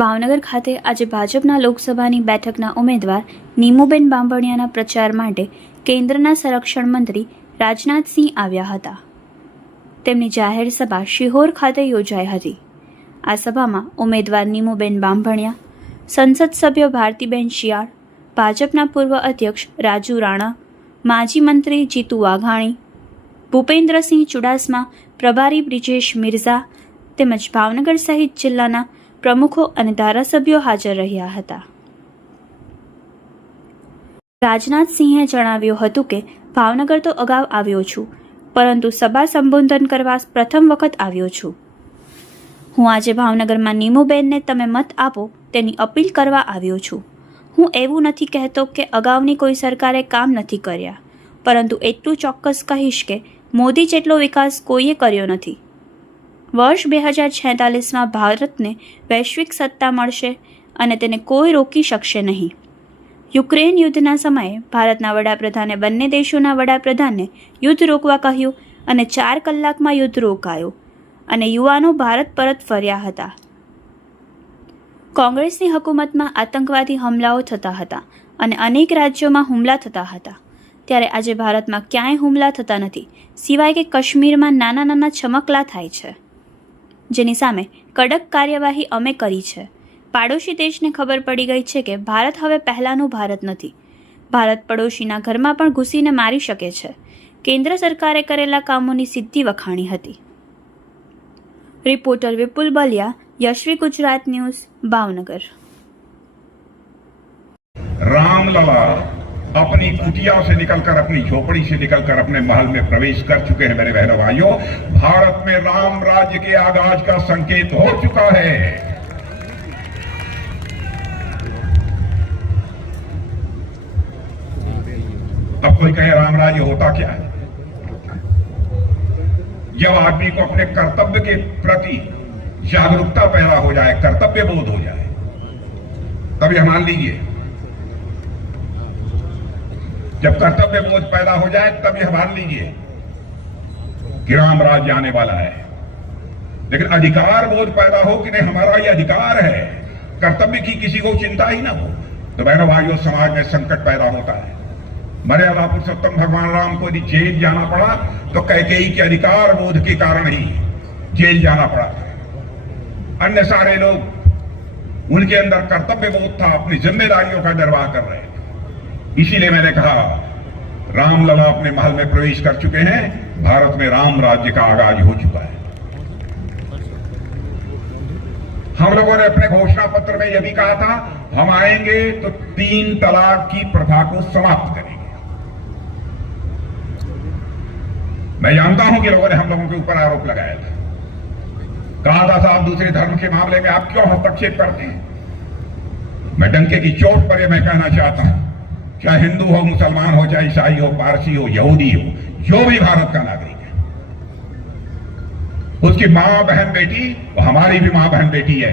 ભાવનગર ખાતે આજે ભાજપના લોકસભાની બેઠકના ઉમેદવાર નીમુબેન બાંભણિયાના પ્રચાર માટે કેન્દ્રના સંરક્ષણ મંત્રી રાજનાથસિંહ આવ્યા હતા. તેમની જાહેર સભા શિહોર ખાતે યોજાઈ હતી. આ સભામાં ઉમેદવાર નીમુબેન બાંભણિયા, સંસદ સભ્ય ભારતીબેન શિયાળ, ભાજપના પૂર્વ અધ્યક્ષ રાજુ રાણા, માજી મંત્રી જીતુ વાઘાણી, ભૂપેન્દ્રસિંહ ચુડાસમા, પ્રભારી બ્રિજેશ મિર્ઝા તેમજ ભાવનગર સહિત જિલ્લાના પ્રમુખો અને ધારાસભ્યો હાજર રહ્યા હતા. રાજનાથસિંહે જણાવ્યું હતું કે ભાવનગર તો અગાઉ આવ્યો છું, પરંતુ સભા સંબોધન કરવા પ્રથમ વખત આવ્યો છું. હું આજે ભાવનગરમાં નીમુબેનને તમે મત આપો તેની અપીલ કરવા આવ્યો છું. હું એવું નથી કહેતો કે અગાઉની કોઈ સરકારે કામ નથી કર્યા, પરંતુ એટલું ચોક્કસ કહીશ કે મોદી જેટલો વિકાસ કોઈએ કર્યો નથી. વર્ષ 2046માં ભારતને વૈશ્વિક સત્તા મળશે અને તેને કોઈ રોકી શકશે નહીં. યુક્રેન યુદ્ધના સમયે ભારતના વડાપ્રધાને બંને દેશોના વડાપ્રધાનને યુદ્ધ રોકવા કહ્યું અને 4 કલાકમાં યુદ્ધ રોકાયું અને યુવાનો ભારત પરત ફર્યા હતા. કોંગ્રેસની હુકુમતમાં આતંકવાદી હુમલાઓ થતા હતા અને અનેક રાજ્યોમાં હુમલા થતા હતા. ત્યારે આજે ભારતમાં ક્યાંય હુમલા થતા નથી, સિવાય કે કાશ્મીરમાં નાના નાના છમકલા થાય છે, જેની સામે કડક કાર્યવાહી અમે કરી છે. પાડોશી દેશને ખબર પડી ગઈ છે કે ભારત હવે પહેલાંનું ભારત નથી. ભારત પડોશીના ઘરમાં પણ ઘૂસીને મારી શકે છે. કેન્દ્ર સરકારે કરેલા કામોની સિદ્ધિ વખાણી હતી. રિપોર્ટર વિપુલ બલિયા, યશ્વી ગુજરાત ન્યૂઝ, ભાવનગર. रामलला अपनी कुटिया से निकलकर, अपनी झोपड़ी से निकलकर अपने महल में प्रवेश कर चुके हैं. मेरे बहनों भाइयों, भारत में राम राज्य के आगाज का संकेत हो चुका है. अब कोई कहे राम राज्य होता क्या है? जब आदमी को अपने कर्तव्य के प्रति जागरूकता पैदा हो जाए, कर्तव्य बोध हो जाए, तभी मान लीजिए, जब कर्तव्य बोध पैदा हो जाए तब यह मान लीजिए कि राम राज्य आने वाला है. लेकिन अधिकार बोध पैदा हो कि नहीं हमारा ये अधिकार है, कर्तव्य की किसी को चिंता ही ना हो, तो बहनों भाइयों समाज में संकट पैदा होता है. मर्यादा पुरुषोत्तम भगवान राम को यदि जेल जाना पड़ा तो कैकेयी के अधिकार बोध के कारण ही जेल जाना पड़ा. अन्य सारे लोग, उनके अंदर कर्तव्य बोध था, अपनी जिम्मेदारियों का निर्वाह कर रहे हैं. इसीलिए मैंने कहा रामलला अपने महल में प्रवेश कर चुके हैं. भारत में राम राज्य का आगाज हो चुका है. हम लोगों ने अपने घोषणा पत्र में यह भी कहा था, हम आएंगे तो 3 तलाक की प्रथा को समाप्त करेंगे. मैं जानता हूं कि लोगों ने हम लोगों के ऊपर आरोप लगाया था, कहा था साहब दूसरे धर्म के मामले में आप क्यों हस्तक्षेप करते हैं. मैं डंके की चोट पर यह मैं कहना चाहता हूं, चाहे हिंदू हो, मुसलमान हो, चाहे ईसाई हो, पारसी हो, यहूदी हो, जो भी भारत का नागरिक है, उसकी मां बहन बेटी वो हमारी भी मां बहन बेटी है.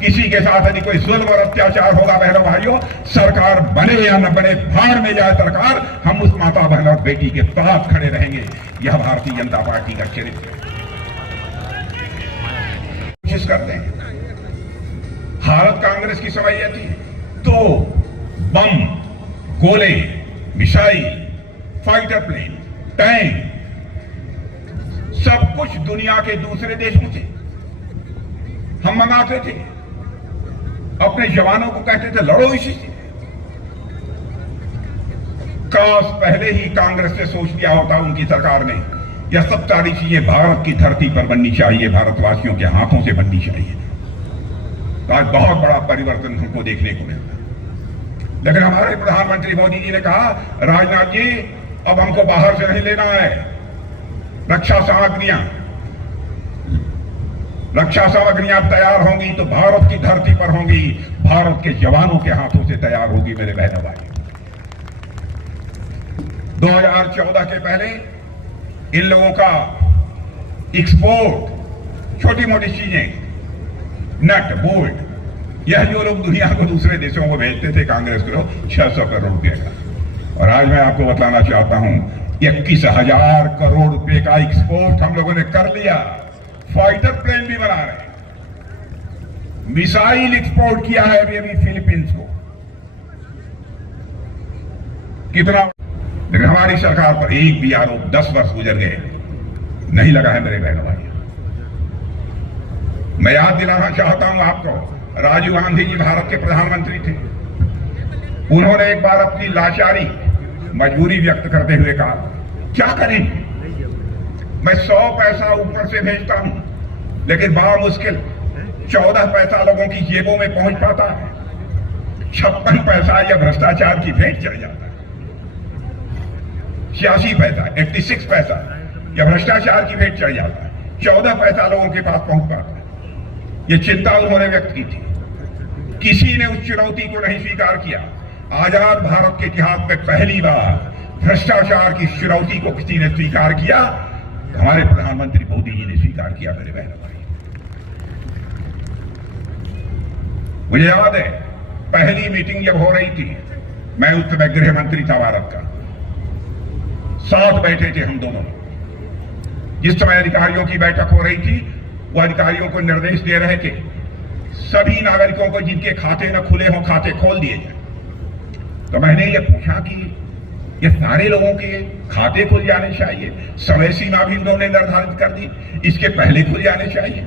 किसी के साथ यदि कोई जुल्म और अत्याचार होगा बहनों भाइयों, सरकार बने या न बने, भाड़ में जाए सरकार, हम उस माता बहन और बेटी के साथ खड़े रहेंगे. यह भारतीय जनता पार्टी का चरित्र है. कोशिश करते हैं. भारत कांग्रेस की समय यह थी तो बम, गोले, मिसाइल, फाइटर प्लेन, टैंक, सब कुछ दुनिया के दूसरे देशों से हम मंगाते थे. अपने जवानों को कहते थे लड़ो इसी से. काश पहले ही कांग्रेस ने सोच लिया होता उनकी सरकार ने, यह सब सारी चीजें भारत की धरती पर बननी चाहिए, भारतवासियों के हाथों से बननी चाहिए. तो आज बहुत बड़ा परिवर्तन हमको देखने को मिलता. लेकिन हमारे प्रधानमंत्री मोदी जी ने कहा, राजनाथ जी अब हमको बाहर से नहीं लेना है, रक्षा सामग्रियां तैयार होंगी तो भारत की धरती पर होंगी, भारत के जवानों के हाथों से तैयार होगी. मेरे बहनों भाई, 2014 के पहले इन लोगों का एक्सपोर्ट, छोटी मोटी चीजें, नट बोल्ट, यह जो लोग दुनिया को दूसरे देशों को भेजते थे कांग्रेस के लोग, 600 करोड़ रुपए का. और आज मैं आपको बताना चाहता हूं 21,000 करोड़ रुपए का एक्सपोर्ट हम लोगों ने कर लिया। फाइटर प्लेन भी बना रहे हैं, मिसाइल एक्सपोर्ट किया है अभी फिलीपींस को। कितना, लेकिन हमारी सरकार पर एक भी आरोप 10 वर्ष गुजर गए नहीं लगा है मेरे बहनों भाई। मैं याद दिलाना चाहता हूं आपको, राजीव गांधी जी भारत के प्रधानमंत्री थे। उन्होंने एक बार अपनी लाचारी, मजबूरी व्यक्त करते हुए कहा, क्या करें, मैं 100 पैसा ऊपर से भेजता हूं, लेकिन बड़ा मुश्किल 14 पैसा लोगों की जेबों में पहुंच पाता है। 56 पैसा या भ्रष्टाचार की भेंट चढ़ जाता है। 86 पैसा, 86 पैसा या भ्रष्टाचार की भेंट चढ़ जाता है। 14 पैसा लोगों के पास पहुंच पाता है। ये चिंता उन्होंने व्यक्त की थी। किसी ने उस चुनौती को नहीं स्वीकार किया। आजाद भारत के इतिहास में पहली बार भ्रष्टाचार की चुनौती को किसी ने स्वीकार किया, हमारे प्रधानमंत्री मोदी जी ने स्वीकार किया। मेरे बहनों भाई, मुझे याद है पहली मीटिंग जब हो रही थी, मैं उस समय गृह मंत्री था भारत का, साथ बैठे थे हम दोनों। जिस समय अधिकारियों की बैठक हो रही थी, वो अधिकारियों को निर्देश दे रहे थे सभी नागरिकों को जिनके खाते न खुले हों खाते खोल दिए जाए। तो मैंने ये पूछा कि ये सारे लोगों के खाते खुल जाने चाहिए, समय सीमा भी उन्होंने निर्धारित कर दी, इसके पहले खुल जाने चाहिए।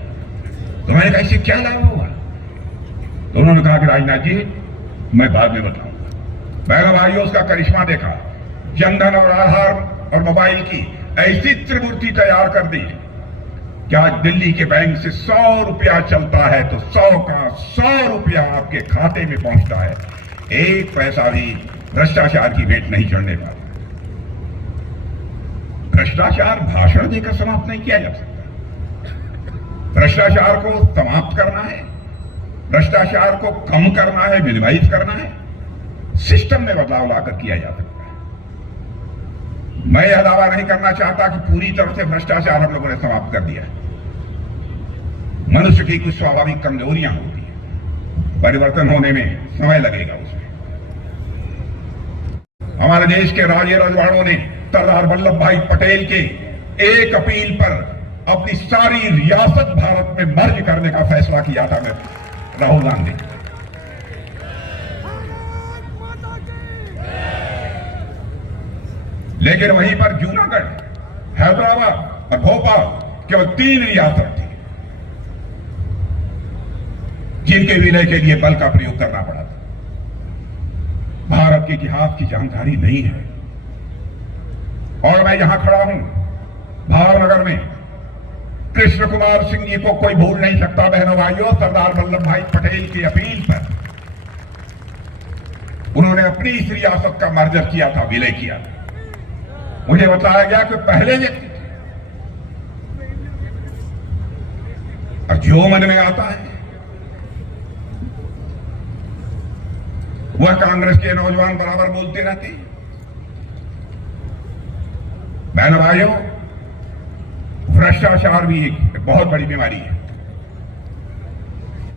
तो मैंने कहा इससे क्या लाभ होगा? तो उन्होंने कहा कि राजनाथ जी मैं बाद में बताऊंगा। मैंने भाइयों उसका करिश्मा देखा, जनधन और आधार और मोबाइल की ऐसी त्रिमूर्ति तैयार कर दी कि आज दिल्ली के बैंक से 100 रुपया चलता है तो 100 का 100 रुपया आपके खाते में पहुंचता है। एक पैसा भी भ्रष्टाचार की भेंट नहीं चढ़ने पाता। भ्रष्टाचार भाषण देकर समाप्त नहीं किया जा सकता। भ्रष्टाचार को समाप्त करना है, भ्रष्टाचार को कम करना है, मिनिमाइज करना है, सिस्टम में बदलाव लाकर किया जा सकता है। मैं यह दावा नहीं करना चाहता कि पूरी तरह से भ्रष्टाचार हम लोगों ने समाप्त कर दिया है। मनुष्य की कुछ स्वाभाविक कमजोरियां होती हैं, परिवर्तन होने में समय लगेगा। उसमें हमारे देश के राजे रजवाड़ों ने सरदार वल्लभ भाई पटेल के एक अपील पर अपनी सारी रियासत भारत में मर्ज करने का फैसला किया था। मैं राहुल गांधी, लेकिन वहीं पर जूनागढ़, हैदराबाद और भोपाल केवल 3 रियासत थी जिनके विलय के लिए बल का प्रयोग करना पड़ा था। भारत के इतिहास की जानकारी नहीं है। और मैं यहां खड़ा हूं भावनगर में, कृष्ण कुमार सिंह जी को कोई भूल नहीं सकता। बहनों भाइयों, सरदार वल्लभ भाई पटेल की अपील पर उन्होंने अपनी इस रियासत का मर्जर किया था, विलय किया था। मुझे बताया गया कि पहले व्यक्ति थे, और जो मन में आता है वह कांग्रेस के नौजवान बराबर बोलते रहते हैं। बहनों भाइयों, भ्रष्टाचार भी एक बहुत बड़ी बीमारी है।